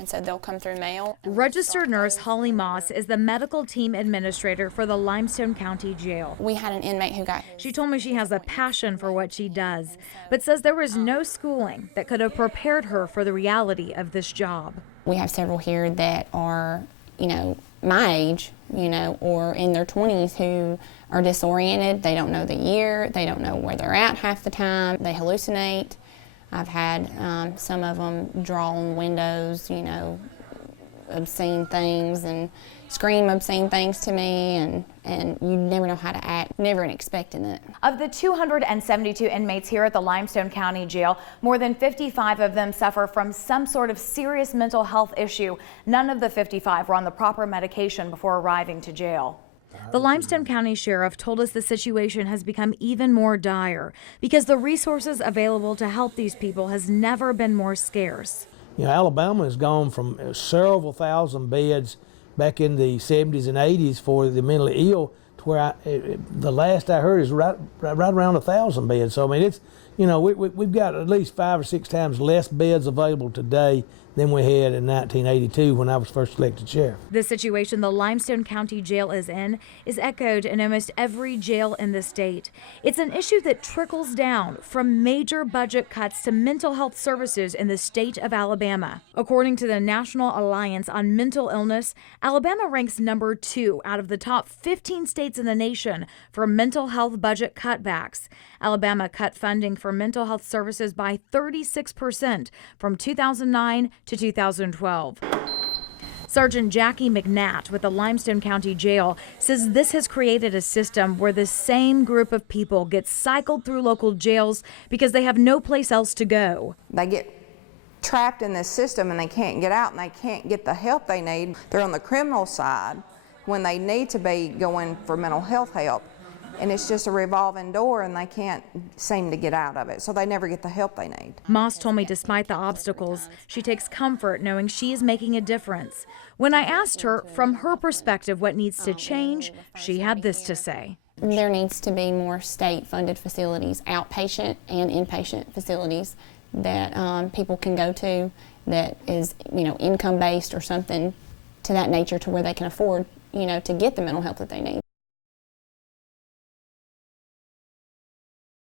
and so they'll come through mail. Registered nurse Holly Moss is the medical team administrator for the Limestone County Jail. We had an inmate who got... She told me she has a passion for what she does, but says there was no schooling that could have prepared her for the reality of this job. We have several here that are, my age, or in their 20s who are disoriented. They don't know the year, they don't know where they're at half the time, they hallucinate. I've had some of them draw on windows, obscene things and scream obscene things to me, and you never know how to act, never expecting it. Of the 272 inmates here at the Limestone County Jail, more than 55 of them suffer from some sort of serious mental health issue. None of the 55 were on the proper medication before arriving to jail. The Limestone County Sheriff told us the situation has become even more dire because the resources available to help these people has never been more scarce. Alabama has gone from several thousand beds back in the 70s and 80s for the mentally ill to where the last I heard is right around 1,000 beds. So I mean, it's we've got at least 5 or 6 times less beds available today than we had in 1982 when I was first elected sheriff. The situation the Limestone County Jail is in is echoed in almost every jail in the state. It's an issue that trickles down from major budget cuts to mental health services in the state of Alabama. According to the National Alliance on Mental Illness, Alabama ranks number 2 out of the top 15 states in the nation for mental health budget cutbacks. Alabama cut funding for mental health services by 36% from 2009 to 2012. Sergeant Jackie McNatt with the Limestone County Jail says this has created a system where the same group of people get cycled through local jails because they have no place else to go. They get trapped in this system and they can't get out and they can't get the help they need. They're on the criminal side when they need to be going for mental health help. And it's just a revolving door and they can't seem to get out of it, so they never get the help they need. Moss told me despite the obstacles, she takes comfort knowing she is making a difference. When I asked her from her perspective what needs to change, she had this to say. There needs to be more state-funded facilities, outpatient and inpatient facilities that people can go to that is, income-based or something to that nature to where they can afford, to get the mental health that they need.